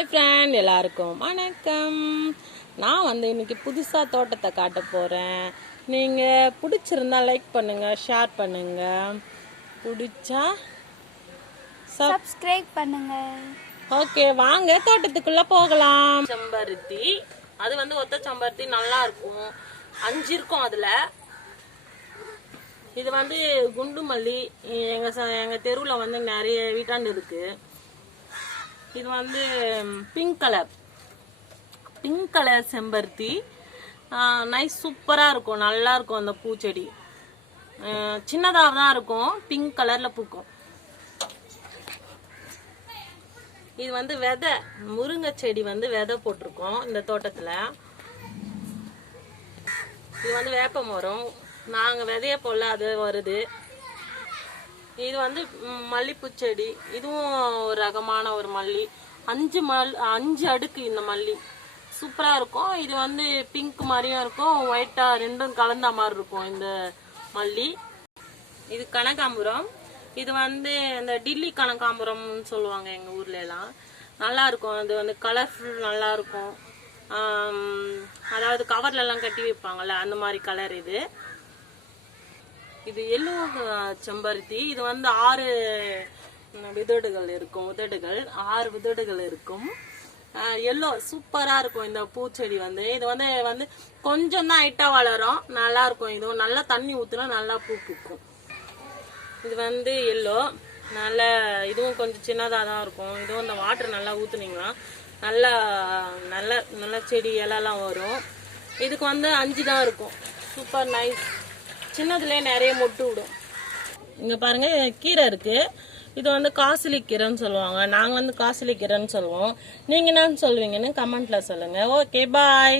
Hi friend எல்லாருக்கும் வணக்கம். நான் வந்து இன்னைக்கு புதுசாக தோட்டத்தை காட்ட போகிறேன் நீங்கள் பிடிச்சிருந்தா லைக் பண்ணுங்கள் ஷேர் பண்ணுங்கள் பிடிச்சா சப் சப்ஸ்கிரைப் பண்ணுங்க. ஓகே வாங்க தோட்டத்துக்குள்ள போகலாம். செம்பருத்தி. அது வந்து ஒத்த செம்பருத்தி நல்லா இருக்கும். அஞ்சு இருக்கும் அதுல. இது வந்து குண்டு மல்லி எங்க ச- எங்க தெருவுல வந்து நிறைய வீட்டாண்டு இருக்கு. இது வந்து பிங்க் கலர் பிங்க் கலர் செம்பருத்தி. நைஸ் சூப்பராக இருக்கும். நல்லா இருக்கும் அந்த பூச்செடி. சின்னதாக தான் இருக்கும். பிங்க் கலரில் பூக்கும். இது வந்து விதை. முருங்கை செடி வந்து விதை போட்டிருக்கோம் இந்த தோட்டத்தில். இது வந்து வேப்ப மரம். நாங்கள் விதைய போல அது வருது. இது வந்து மல்லிப்பூ செடி இதுவும் ஒரு ரகமான ஒரு மல்லி. அஞ்சு மல் அஞ்சு அடுக்கு இந்த மல்லி. சூப்பராக இருக்கும். இது வந்து பிங்க் மாதிரியும் இருக்கும். ஒயிட்டாக ரெண்டும் கலந்த மாதிரி இருக்கும் இந்த மல்லி. இது கனகாம்பரம். இது வந்து இந்த டில்லி கனகாம்பரம்னு சொல்லுவாங்க எங்கள் ஊர்ல எல்லாம் நல்லா இருக்கும் அது வந்து கலர்ஃபுல் நல்லா இருக்கும் அதாவது கவர்ல கட்டி வைப்பாங்கல்ல அந்த மாதிரி கலர் இது. இது எல்லோ செம்பருத்தி. இது வந்து ஆறு விதடுகள் இருக்கும் உதடுகள் ஆறு விதடுகள் இருக்கும். எல்லோ சூப்பராக இருக்கும் இந்த பூச்செடி வந்து. இது வந்து வந்து கொஞ்சம் தான் ஹைட்டாக வளரும். நல்லா இருக்கும். இதுவும் நல்லா தண்ணி ஊற்றுனா நல்லா பூ பூக்கும். இது வந்து எல்லோ நல்ல இதுவும் கொஞ்சம் சின்னதாக தான் இருக்கும். இதுவும் இந்த வாட்டர் நல்லா ஊற்றுனீங்கன்னா நல்லா நல்ல நல்ல செடி இலெல்லாம் வரும். இதுக்கு வந்து அஞ்சு தான் இருக்கும். சூப்பர் நைஸ் சின்னதுலேயே நிறைய மொட்டு விடும். இங்கே பாருங்கள் கீரை இருக்குது இது வந்து காசிலி கீரைன்னு சொல்லுவாங்க. நாங்கள் வந்து காசிலி கீரைன்னு சொல்லுவோம். நீங்கள் என்னன்னு சொல்லுவீங்கன்னு கமெண்ட்டில் சொல்லுங்கள் ஓகே பாய்